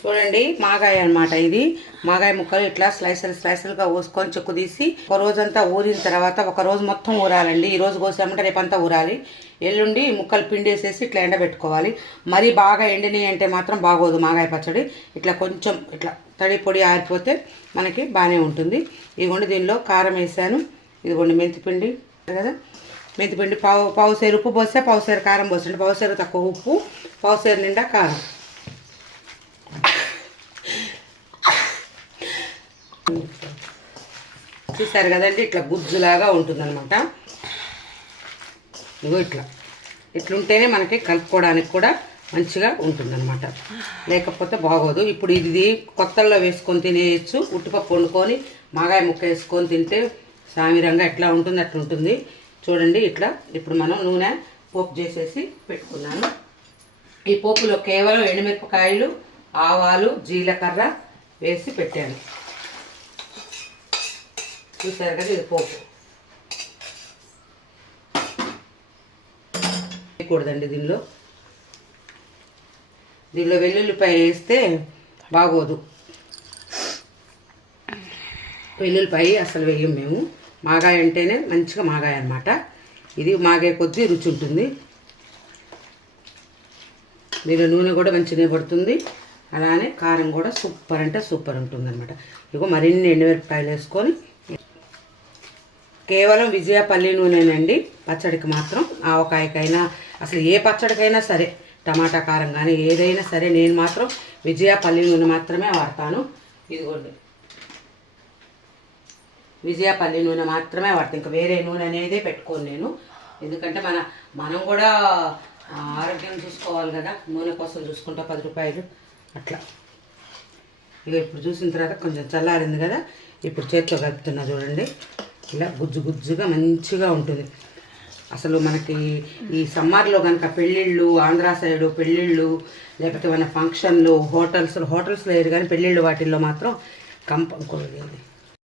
చూడండి మాగాయ అన్నమాట. ఇది మాగాయ ముక్కలు ఇట్లా స్లైసలుగా కోసుకొని చెక్కు తీసి ఒక రోజంతా ఊరిన తర్వాత ఒక రోజు మొత్తం ఊరాలండి. ఈ రోజు కోసామంటే రేపంతా ఊరాలి. ఎల్లుండి ముక్కలు పిండేసేసి ఇట్లా ఎండబెట్టుకోవాలి. మరీ బాగా ఎండినవి అంటే మాత్రం బాగోదు మాగాయ పచ్చడి. ఇట్లా కొంచెం ఇట్లా తడి పొడి ఆరిపోతే మనకి బాగానే ఉంటుంది. ఇదిగోండి దీనిలో కారం వేసాను. ఇదిగోండి మెంతిపిండి కదా, మెంతిపిండి పావుసేరు ఉప్పు పోస్తే పావుసేరు కారం పోసండి. పావుసేరు తక్కువ ఉప్పు, పావుసేరు నిండా కారం. చూసారు కదండి, ఇట్లా గుజ్జులాగా ఉంటుందన్నమాట. ఇగో ఇట్లుంటేనే మనకి కలుపుకోవడానికి కూడా మంచిగా ఉంటుందన్నమాట, లేకపోతే బాగోదు. ఇప్పుడు ఇది కొత్తల్లో వేసుకొని తినేయచ్చు. ఉట్టిపప్పు వండుకొని మాగాయ ముక్క వేసుకొని తింటే సామిరంగా ఎట్లా ఉంటుంది అట్లా ఉంటుంది. చూడండి ఇట్లా. ఇప్పుడు మనం నూనె పోపు చేసేసి పెట్టుకున్నాను. ఈ పోపులో కేవలం ఎండుమిరపకాయలు, ఆవాలు, జీలకర్ర వేసి పెట్టాను. చూసారు కదా, ఇది పోపు వేయకూడదండి. దీనిలో వెల్లుల్లిపాయ వేస్తే బాగోదు. వెల్లుల్లిపాయ అసలు వేయం మేము. మాగాయ అంటేనే మంచిగా మాగాయ అన్నమాట. ఇది మాగే కొద్దీ రుచి ఉంటుంది. దీనిలో నూనె కూడా మంచిగా పడుతుంది. అలానే కారం కూడా సూపర్ అంటే సూపర్ ఉంటుంది అనమాట. ఇగో మరిన్ని ఎండుమిరపకాయలు వేసుకొని, కేవలం విజయ పల్లి నూనెనండి పచ్చడికి మాత్రం. ఆవకాయకైనా అసలు ఏ పచ్చడికైనా సరే, టమాటా కారం కానీ ఏదైనా సరే నేను మాత్రం విజయ పల్లి నూనె మాత్రమే వాడతాను. ఇదిగోండి విజయ పల్లి నూనె మాత్రమే వాడతాను. ఇంకా వేరే నూనె అనేది పెట్టుకోను నేను. ఎందుకంటే మనం కూడా ఆరోగ్యం చూసుకోవాలి కదా. నూనె కోసం చూసుకుంటా 10 రూపాయలు అట్లా. ఇక ఇప్పుడు చూసిన తర్వాత కొంచెం చల్లారింది కదా, ఇప్పుడు చేతితో కలుపుతున్నా చూడండి. ఇలా గుజ్జుగా మంచిగా ఉంటుంది. అసలు మనకి ఈ సమ్మర్లో కనుక పెళ్ళిళ్ళు, ఆంధ్రా సైడు పెళ్ళిళ్ళు, లేకపోతే మన ఫంక్షన్లు, హోటల్స్లో వేయరు కానీ పెళ్ళిళ్ళు వాటిల్లో మాత్రం ఇంకోటి